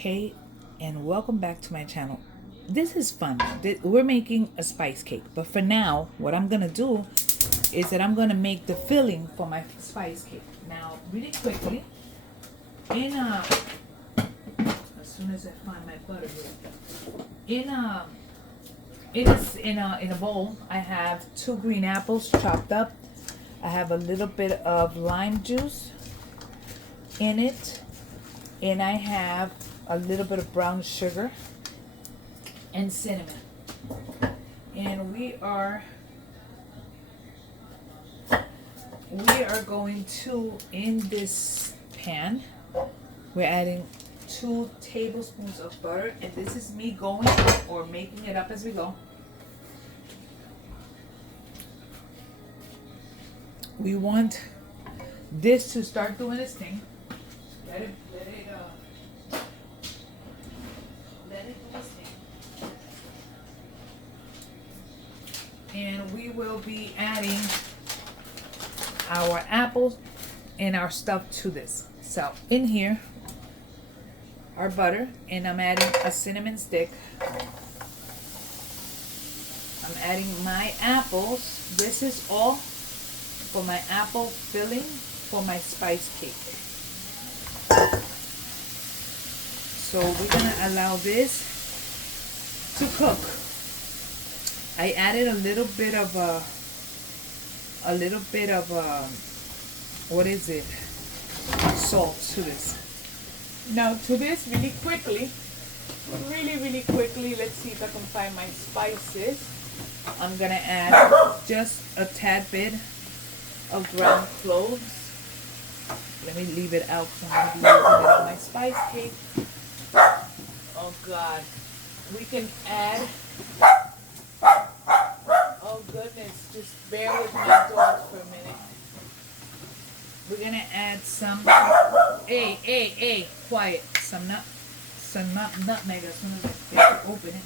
Hey, and welcome back to my channel. This is fun. We're making a spice cake, but for now, what I'm gonna do is that I'm gonna make the filling for my spice cake. Now, really quickly, as soon as I find my butter here, in a bowl, I have 2 green apples chopped up. I have a little bit of lime juice in it, and I have a little bit of brown sugar and cinnamon. And we are going to, in this pan, we're adding 2 tablespoons of butter, and this is me going or making it up as we go. We want this to start doing its thing. Let it do its thing. And we will be adding our apples and our stuff to this. So in here, our butter, and I'm adding a cinnamon stick. I'm adding my apples. This is all for my apple filling for my spice cake. So we're gonna allow this to cook. I added a little bit of what is it? Salt to this. Now to this, really quickly, let's see if I can find my spices. I'm gonna add just a tad bit of ground cloves. Let me leave it out, so I'm gonna be using it on my spice cake. Oh God, we can add. Oh goodness, just bear with my dogs for a minute. We're gonna add some. Hey, quiet. Some nutmeg as soon as I open it.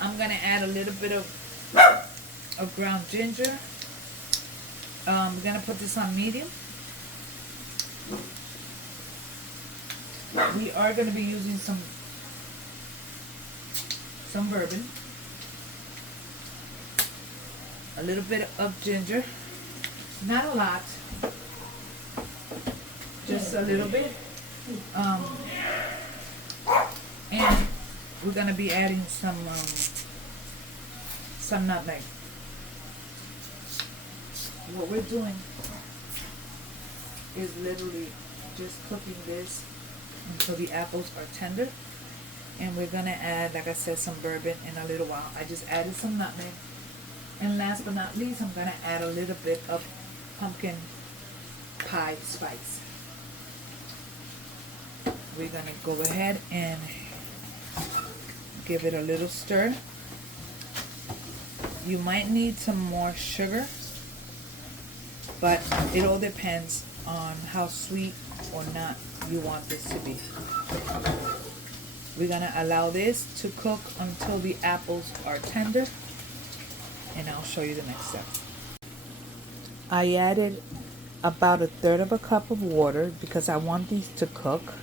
I'm gonna add a little bit of ground ginger. We're gonna put this on medium. We are gonna be using some bourbon, a little bit of ginger, not a lot, just a little bit, and we're gonna be adding some nutmeg. What we're doing is literally just cooking this until the apples are tender, and we're gonna add, like I said, some bourbon in a little while. I just added some nutmeg, and last but not least, I'm gonna add a little bit of pumpkin pie spice. We're gonna go ahead and give it a little stir. You might need some more sugar, but it all depends on how sweet or not you want this to be. We're gonna allow this to cook until the apples are tender, and I'll show you the next step. I added about 1/3 cup of water because I want these to cook,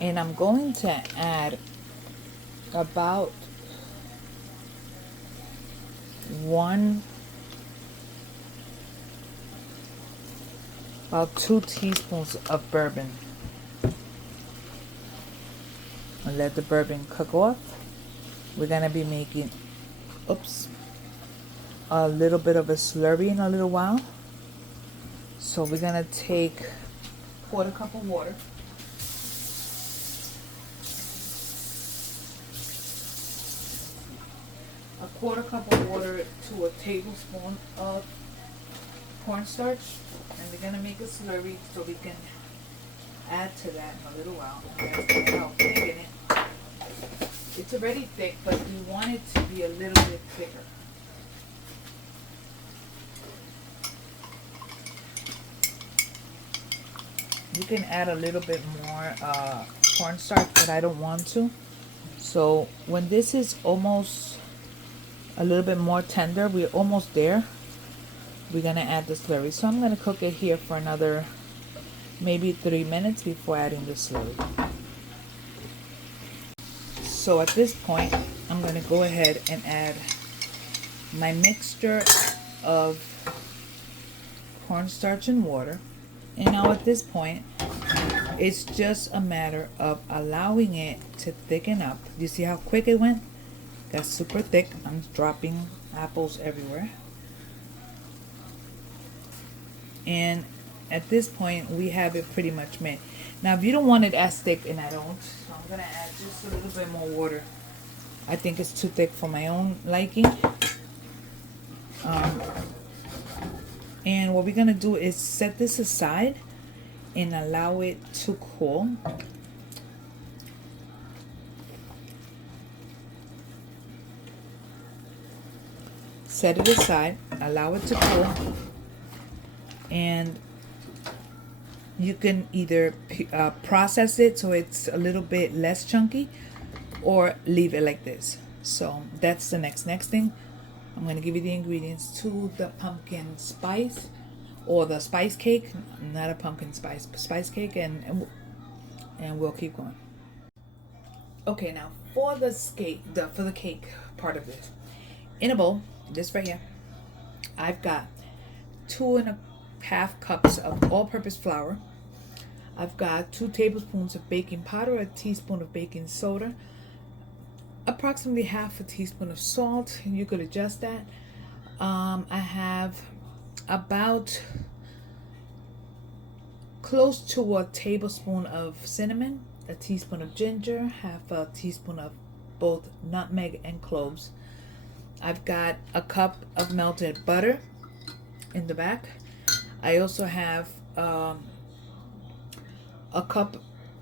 and I'm going to add about about 2 teaspoons of bourbon, and let the bourbon cook off. We're gonna be making a little bit of a slurry in a little while. So we're gonna take 1/4 cup of water, a 1/4 cup of water to a tablespoon of cornstarch, and we're gonna make a slurry so we can add to that in a little while. That's gonna help thicken it. It's already thick, but we want it to be a little bit thicker. You can add a little bit more cornstarch, but I don't want to. So when this is almost a little bit more tender, we're almost there, we're gonna add the slurry. So I'm gonna cook it here for another maybe 3 minutes before adding the slurry. So at this point, I'm going to go ahead and add my mixture of cornstarch and water. And now at this point, it's just a matter of allowing it to thicken up. You see how quick it went? Got super thick. I'm dropping apples everywhere. And at this point, we have it pretty much made. Now, if you don't want it as thick, and I don't, so I'm going to add just a little bit more water. I think it's too thick for my own liking. And what we're going to do is set this aside and allow it to cool. Set it aside, allow it to cool, and you can either process it so it's a little bit less chunky, or leave it like this. So that's the next thing. I'm going to give you the ingredients to the pumpkin spice, or the spice cake, not a pumpkin spice cake, and we'll keep going. Okay, now for the cake part of this, in a bowl, this right here, I've got 2.5 cups of all-purpose flour. I've got 2 tablespoons of baking powder, a teaspoon of baking soda, approximately half a teaspoon of salt. You could adjust that. I have about close to a tablespoon of cinnamon, a teaspoon of ginger, half a teaspoon of both nutmeg and cloves. I've got a cup of melted butter in the back. I also have a cup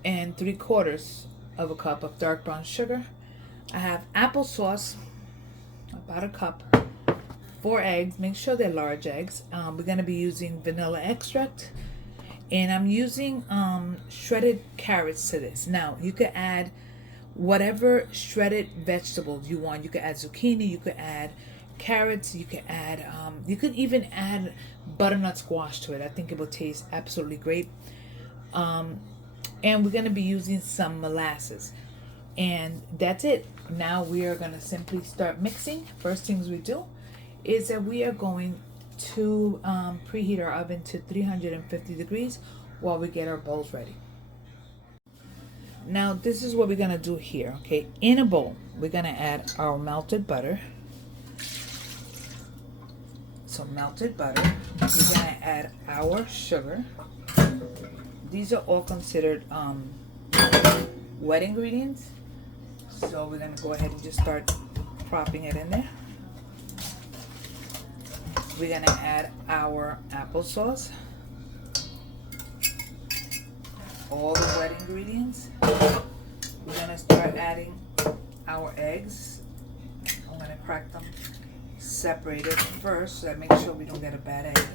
and 3/4 of a cup of dark brown sugar. I have applesauce, about a cup, 4 eggs. Make sure they're large eggs. We're going to be using vanilla extract, and I'm using shredded carrots to this. Now, you could add whatever shredded vegetables you want. You could add zucchini, you could add carrots, you could add you could even add butternut squash to it. I think it will taste absolutely great. And we're going to be using some molasses, and that's it. Now we are going to simply start mixing. First things we do is that we are going to preheat our oven to 350 degrees while we get our bowls ready. Now this is what we're going to do here. Okay, in a bowl we're going to add our melted butter. So melted butter, we're going to add our sugar. These are all considered wet ingredients, so we're going to go ahead and just start propping it in there. We're going to add our applesauce, all the wet ingredients. We're going to start adding our eggs. I'm going to crack them separated first so that makes sure we don't get a bad egg.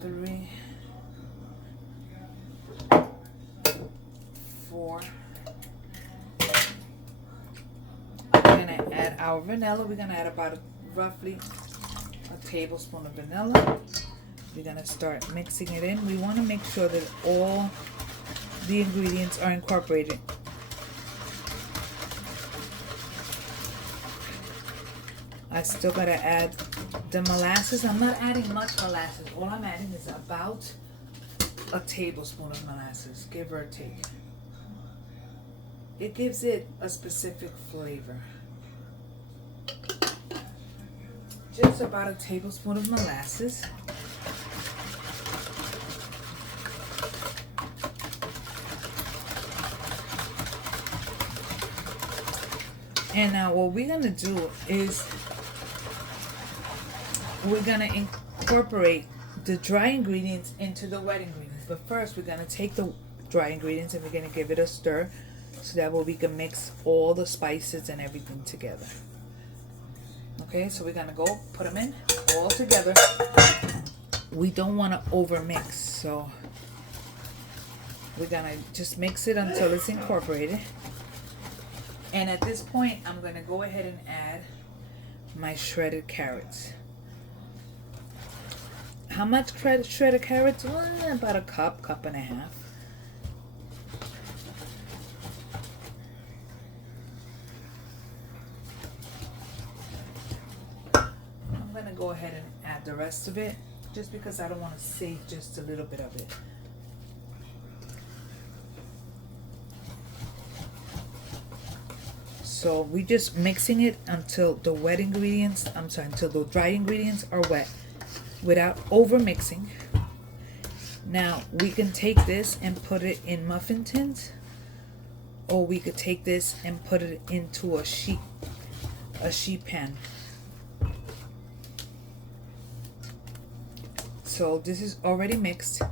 3, 4. We're going to add our vanilla. We're going to add about roughly a tablespoon of vanilla. We're going to start mixing it in. We want to make sure that all the ingredients are incorporated. I still got to add the molasses. I'm not adding much molasses. All I'm adding is about a tablespoon of molasses, give or take. It gives it a specific flavor. Just about a tablespoon of molasses. And now what we're going to do is we're going to incorporate the dry ingredients into the wet ingredients. But first we're going to take the dry ingredients and we're going to give it a stir so that way we can mix all the spices and everything together. Okay, so we're going to go put them in all together. We don't want to over mix, so we're going to just mix it until it's incorporated. And at this point, I'm going to go ahead and add my shredded carrots. How much shredded carrots? About a cup and a half. I'm gonna go ahead and add the rest of it, just because I don't want to save just a little bit of it. So we just mixing it until the wet ingredients, until the dry ingredients are wet, without over mixing. Now we can take this and put it in muffin tins, or we could take this and put it into a sheet pan. So this is already mixed.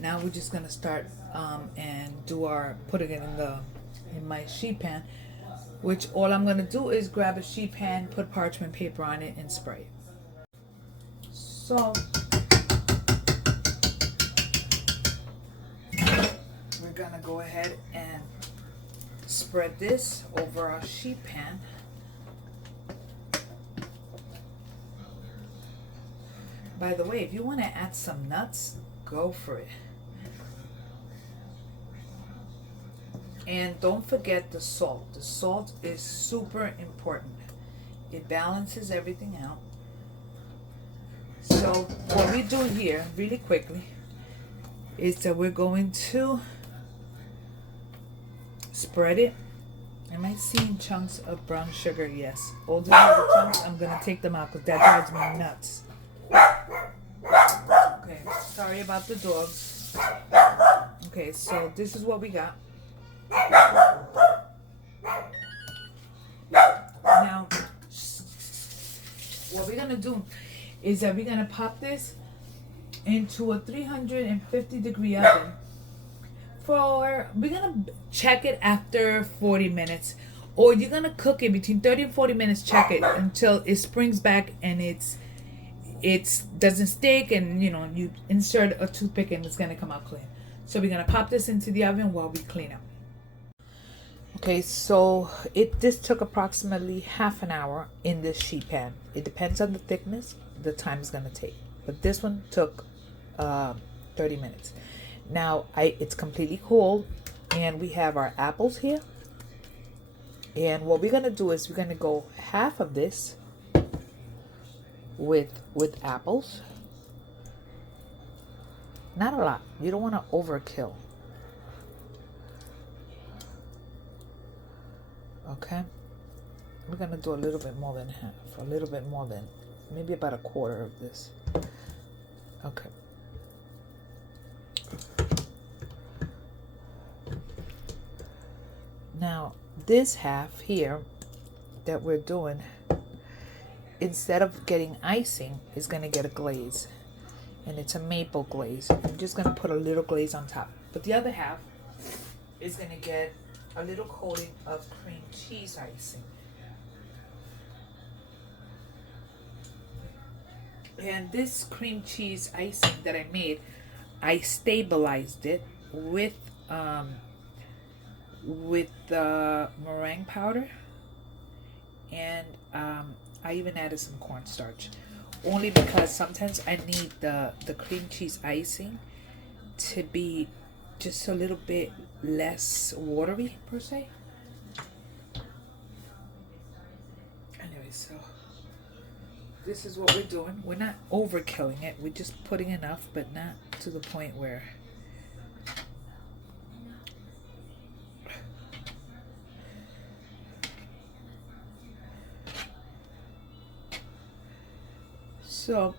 Now we're just gonna start and do our putting it in my sheet pan, which all I'm gonna do is grab a sheet pan, put parchment paper on it, and spray it. So we're gonna go ahead and spread this over our sheet pan. By the way, if you want to add some nuts, go for it. And don't forget the salt. The salt is super important. It balances everything out. So what we do here, really quickly, is that we're going to spread it. Am I seeing chunks of brown sugar? Yes. All the little chunks, I'm going to take them out because that drives me nuts. Okay, sorry about the dogs. Okay, so this is what we got. Now, what we're gonna do is that we're gonna pop this into a 350-degree oven we're gonna check it after 40 minutes, or you're gonna cook it between 30 and 40 minutes. Check it until it springs back and it doesn't stick, and you insert a toothpick and it's gonna come out clean. So we're gonna pop this into the oven while we clean up. Okay, so this took approximately half an hour in this sheet pan. It depends on the thickness, the time it's gonna take. But this one took 30 minutes. Now it's completely cool, and we have our apples here. And what we're gonna do is we're gonna go half of this with apples. Not a lot. You don't want to overkill. Okay, we're gonna do a little bit more than half, a little bit more than, maybe about a quarter of this. Okay. Now this half here that we're doing, instead of getting icing, is gonna get a glaze, and it's a maple glaze. I'm just gonna put a little glaze on top, but the other half is gonna get a little coating of cream cheese icing. And this cream cheese icing that I made, I stabilized it with the meringue powder, and I even added some cornstarch, only because sometimes I need the cream cheese icing to be just a little bit less watery per se. Anyway, so this is what we're doing. We're not overkilling it. We're just putting enough, but not to the point where so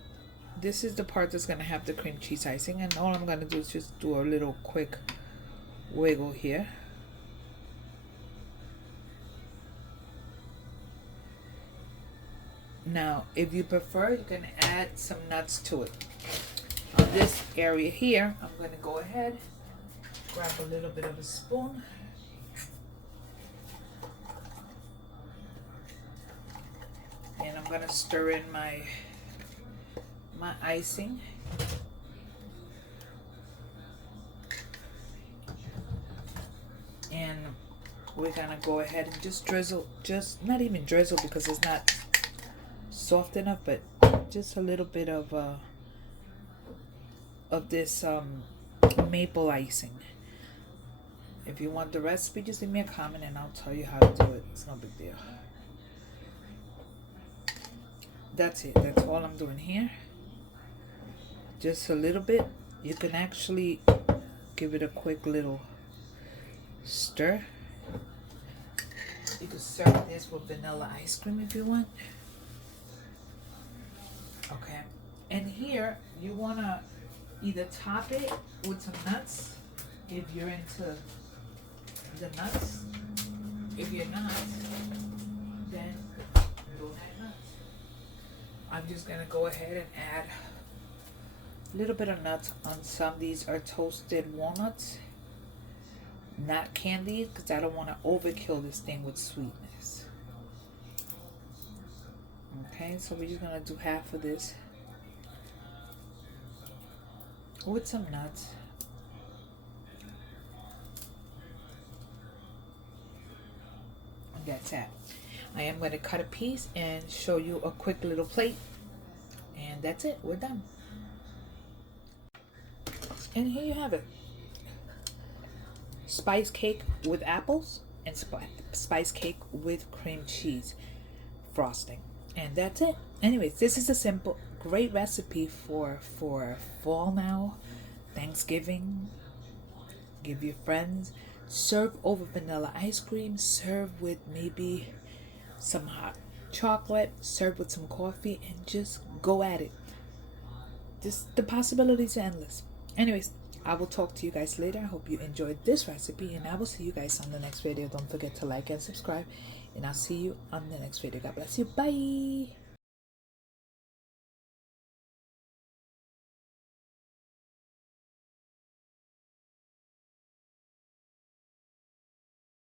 this is the part that's going to have the cream cheese icing, and all I'm going to do is just do a little quick wiggle here. Now, if you prefer, you can add some nuts to it. On this area here, I'm going to go ahead, grab a little bit of a spoon, and I'm going to stir in my icing. And we're gonna go ahead and just drizzle, just not even drizzle because it's not soft enough, but just a little bit of of this maple icing. If you want the recipe, just leave me a comment and I'll tell you how to do it. It's no big deal. That's it. That's all I'm doing here. Just a little bit. You can actually give it a quick little stir. You can serve this with vanilla ice cream if you want. Okay. And here you want to either top it with some nuts if you're into the nuts. If you're not, then don't add nuts. I'm just going to go ahead and add a little bit of nuts on some. These are toasted walnuts, not candied, because I don't want to overkill this thing with sweetness. Okay, so we're just going to do half of this with some nuts. And that's it. I am going to cut a piece and show you a quick little plate. And that's it. We're done. And here you have it. Spice cake with apples and spice cake with cream cheese frosting. And that's it. Anyways, this is a simple, great recipe for fall now, Thanksgiving. Give your friends. Serve over vanilla ice cream. Serve with maybe some hot chocolate. Serve with some coffee and just go at it. Just the possibilities are endless. Anyways, I will talk to you guys later. I hope you enjoyed this recipe and I will see you guys on the next video. Don't forget to like and subscribe and I'll see you on the next video. God bless you. Bye.